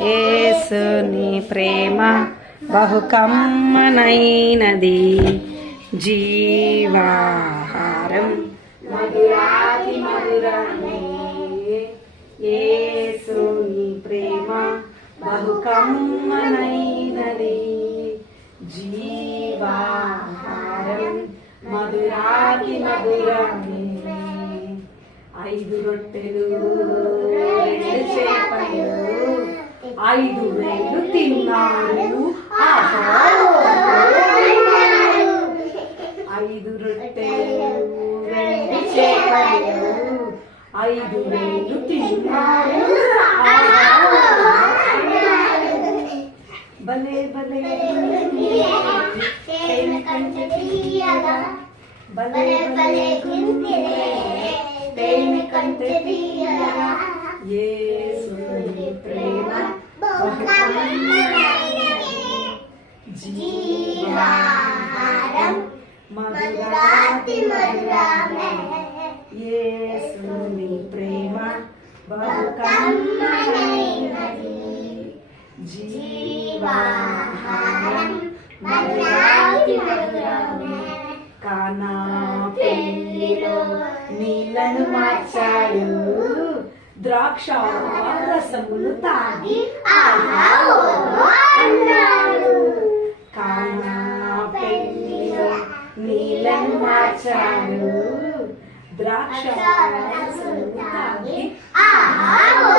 యేసుని ప్రేమ బహు కమ్మనైనది, జీవాహారం మధురాతి మధురమే. యేసుని ప్రేమ బహు కమ్మనైనది, జీవాహారం మధురాతి మధురమే. 5 రొట్టెలు 2 చేపలు 5,000 తిన్నారు. 5 రొట్టెలు 2 చేపలు 5,000 తిన్నారు. భలే భలే యేసుని ప్రేమ జీవాహారం మధురాతి మధురమే. యేసుని ప్రేమ బహు కమ్మనైనది, జీవాహారం మధురాతి మధురమే. కానా పెళ్లిలో నీళ్లను మార్చాడు, ద్రాక్ష రసములు తాగి అన్నాడు. కానా పెళ్లిలో నీళ్లను మార్చాడు, ద్రాక్ష రసములు తాగి అన్నాడు.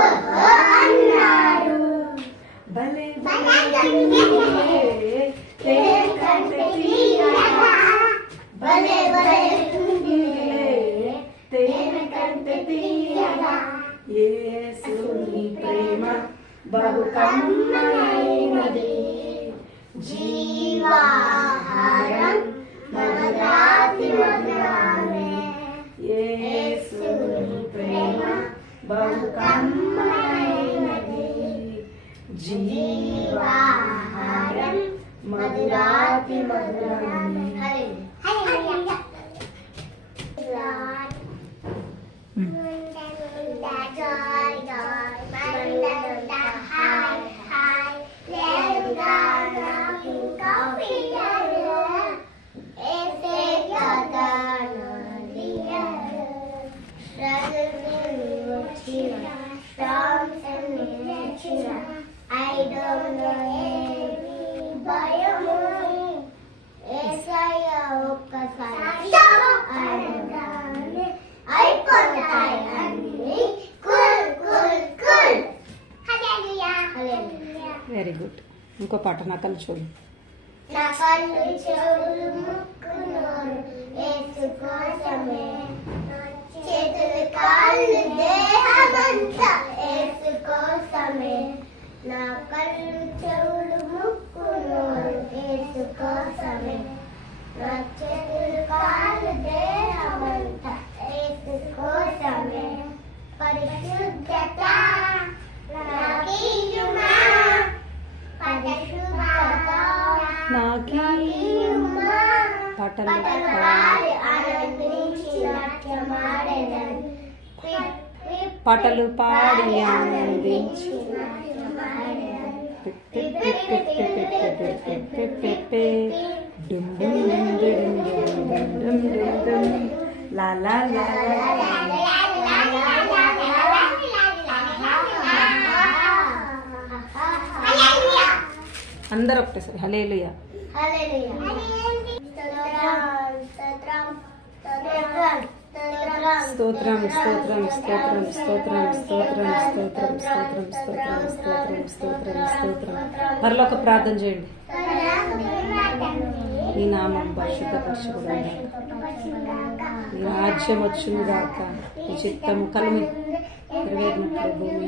భలే భలే తేనె కంటే తీయగా. యేసుని ప్రేమ బహు కమ్మనైనది, జీవాహారం మధురాతి మధురమే. యేసుని ప్రేమ బహు కమ్మనైనది, జీవాహారం మధురాతి మధురమే. I don't know any భయము యేసయ్య ఒక్కసారి అయిపోతాయి అన్ని cool cool cool. Hallelujah hallelujah. Very good. ఇంకో పాట నా కళ్ళు చూడు. నా కళ్ళు చెవులు ముక్కు నోరు యేసు కోసమే, చేతులు కాళ్ళు దేహమంతా యేసు కోసమే. నా కళ్ళు చెవులు ముక్కు నోరు యేసు కోసమే, నా చేతులు కాళ్ళు దేహమంతా యేసు కోసమే. పరిశుద్ధత నాకీయుమా, పరిశుద్ధత నాకీయుమా. పాటలు పాడి ఆనందించి నాట్యమాడెదను, పాటలు పాడి ఆనందించి అందరూ ఒకటేసారి హల్లెలూయా. స్తోత్రం స్తోత్రం స్తోత్రం స్తోత్రం స్తోత్రం స్తోత్రం స్తోత్రం స్తోత్రం స్తోత్రం స్తోత్రం స్తోత్రం. మరొక ప్రార్థన చేయండి. నీ నామం పరిశుద్ధపరచబడుగాక, నీ రాజ్యం వచ్చును గాక, నీ చిత్తము కలిమి నెరవేరినట్లు భూమి